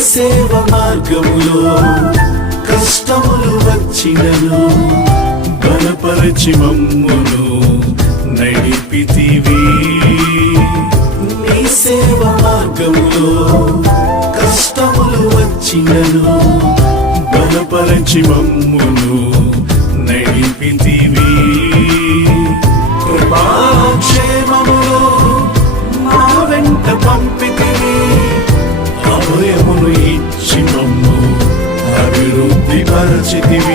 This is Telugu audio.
సేవ మార్గములో కష్టములు వచ్చినను బలపరచి మమ్మును నడిపితివి. నీ సేవ మార్గములో కష్టములు వచ్చినను బలపరచి మమ్మును నడిపితివి. కృపాక్షేమములో మా వెంట పంపితివి. అభయమును ఇచ్చి మమ్ము అభివృద్ధి పరచితివి.